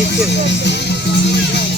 গায়ে লাগবে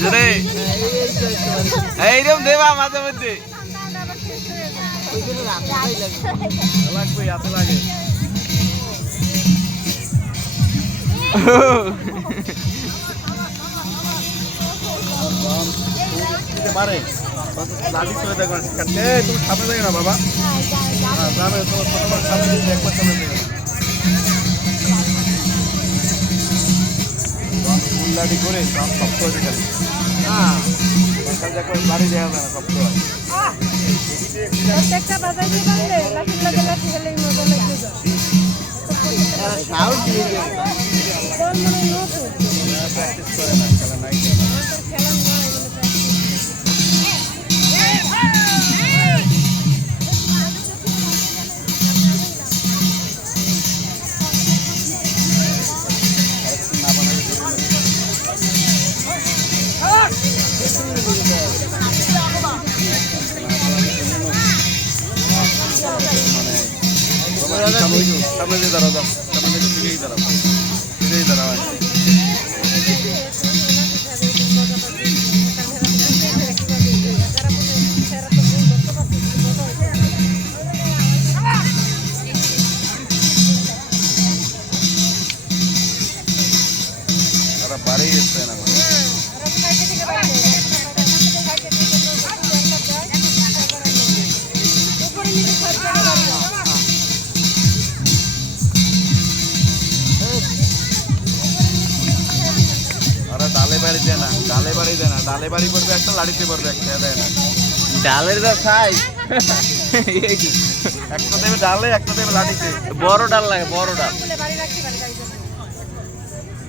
ধরে এইরকম দেবা মাঝে মধ্যে। পারে লাঠি চলে দেখবেন এ তুমি সামনে দেখে না বাবা হ্যাঁ সামনে তোমার সামনে দিকে সামনে লাঠি করে সব শক্ত হয়েছে খালি হ্যাঁ সকাল একবার লাঠি দেখা যায় না শক্ত হয়। প্রত্যেকটা বাজারে লাঠি লাগে লাঠি গেলেই মজা লাগবে সামনে দিয়ে দাঁড়া দাও বাড়ি দেয় না ডালে বাড়ি দেয় না ডালে বাড়ি পড়বে একটা লাড়িতে পড়বে একটা দেয় না। ডালের যা সাইজ একটা দেবে ডালে একটা দেবে লাঠিতে বড় ডাল লাগে বড় ডাল।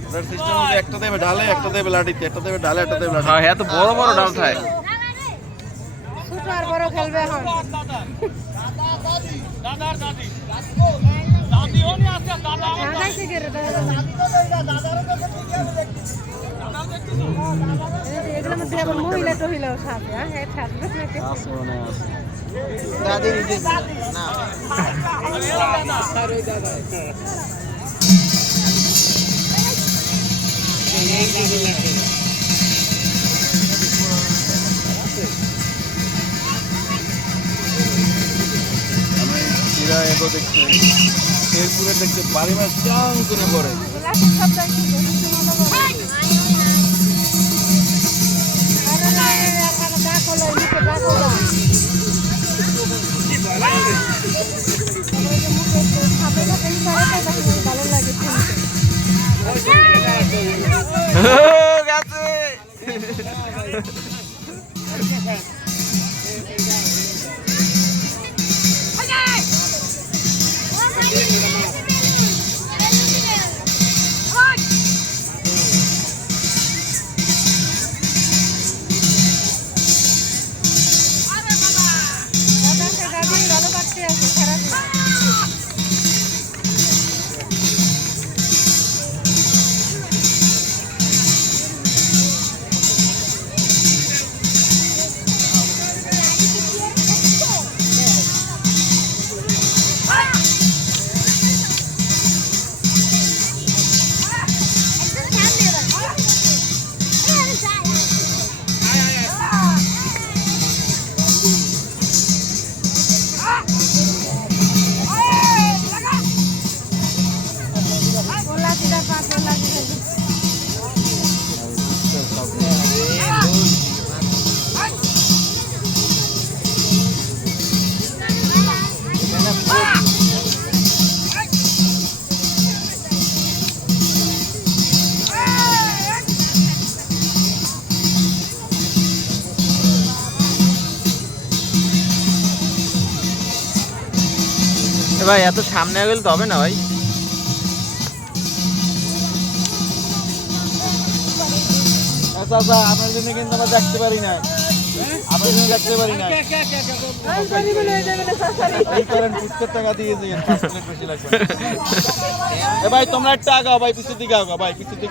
ওদের সিস্টেম হচ্ছে একটা দেবে ডালে একটা দেবে একটা দেবে ডালে একটা দেবে লাঠি হ্যাঁ এত বড় বড় ডাল ছোট আর বড় খেলবে এখন। ঢাকায় থেকে রে এগুলোর মধ্যে আবার মহিলা টহিলাও থাকবে হ্যাঁ থাকবে আমি চিরা এগো দেখছি। শেরপুরে দেখছি বাড়ি মাছ চাং করে পড়ে লাঠি সব ভাই, এত সামনে গেলে তো হবে না ভাই। আচ্ছা আচ্ছা আপনার কিন্তু আমরা দেখতে পারি না। আপনার জন্য দেখতে পারি না। টাকা ভাই, তোমরা একটা আগাও ভাই পিছু দিকে আগাও ভাই পিছু দিকে।